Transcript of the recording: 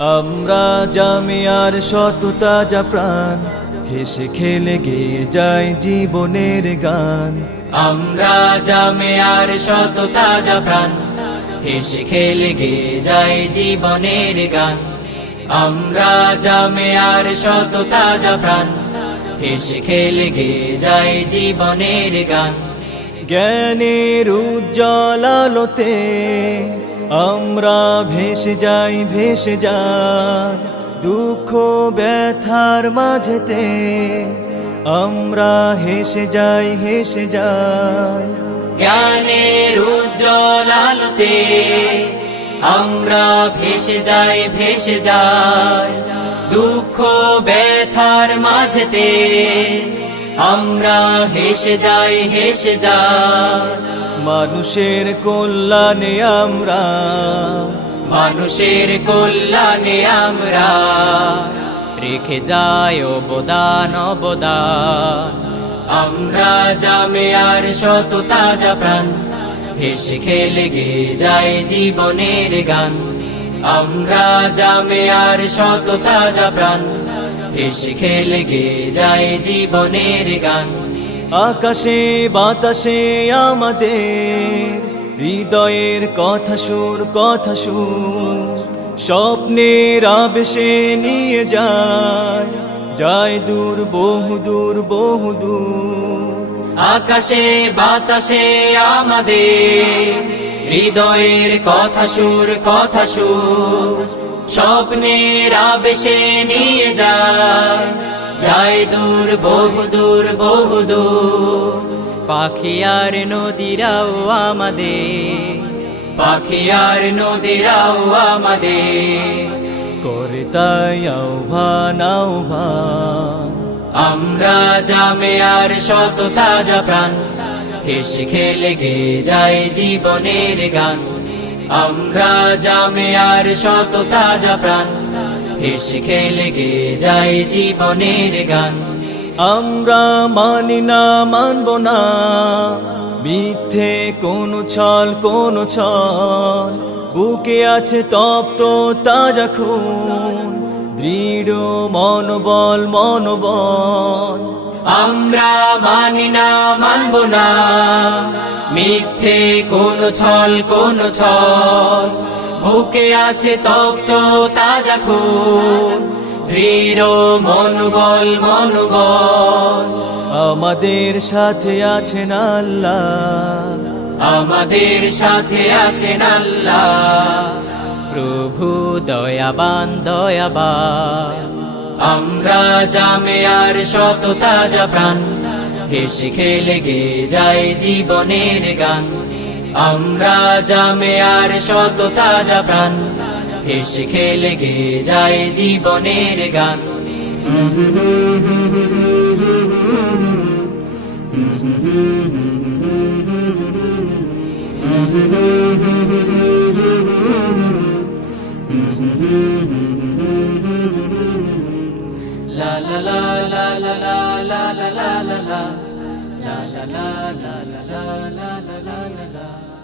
আমরা জামিয়ার শত তাজা প্রাণ, হেসে খেলে গেয়ে যায় জীবনের গান। আমরা জামিয়ার শত তাজা প্রাণ, হেসে খেলে গেয়ে যায় জীবনের গান। আমরা জামিয়ার শত তাজা প্রাণ, হেসে খেলে গেয়ে যায় জীবনের গান। জ্ঞানের উজ্জ্বল আলোতে আমরা ভেসে যাই, ভেসে যাই দুঃখ ব্যথার মাঝেতে। আমরা হেসে যাই, হেসে যাই। জ্ঞানের উজ্জ্বল আলোতে আমরা ভেসে যাই, ভেসে যাই দুঃখ ব্যথার মাঝেতে। আমরা হেসে যাই, হেসে যাই। মানুষের কল্যাণে আমরা, মানুষের কল্যাণে আমরা রেখে যাই অবদান, অবদান। আমরা জামিয়ার শত তাজা প্রাণ, হেসে খেলে গেয়ে যায় জীবনের গান। আমরা জামিয়ার শত তাজা প্রাণ, হেসে খেলে গেয়ে যায় জীবনের গান। আকাশে বাতাসে আমাদের হৃদয়ের কথা সুর, কথা সুর স্বপ্নের আবেশে নিয়ে যায়, যায় দূর, বহুদূর, বহুদূর। আকাশে বাতাসে আমাদের হৃদয়ের কথা সুর, কথা সুর স্বপ্নের আবেশে নিয়ে যায়, যায় দূর, বহুদূর, বহুদূর। পাখি আর নদীরাও আমাদের, পাখি আর নদীরাও আমাদের করে তাই আহ্বান, আহ্বান। আমরা জামিয়ার শত তাজা প্রাণ, হেসে খেলে গেয়ে যায় জীবনের গান। আমরা জামিয়ার শত তাজা প্রাণ, হেসে খেলে গেয়ে যায় জীবনের গান। আমরা মানি না, মানব না মিথ্যে কোনো ছল, কোনো ছল। বুকে আছে তপ্ত তাজা খুন, দৃঢ় মনোবল, মনোবল। আমরা মানি না, মানব না মিথ্যে কোনো ছল, কোনো ছল। বুকে আছে তপ্ত তাজা খুন, দৃঢ় মনোবল, মনোবল। আমাদের সাথে আছেন আল্লাহ, আমাদের সাথে আছেন আল্লাহ। প্রভু দয়াবান, দয়াবান। আমরা জামিয়ার শত তাজা প্রাণ, হেসে খেলে গেয়ে যায় জীবনের গান। আমরা জামিয়ার শত তাজা প্রাণ, হেসে খেলে গেয়ে যায় জীবনের গান। La la la la la la la la la la la la la la la la la la la la.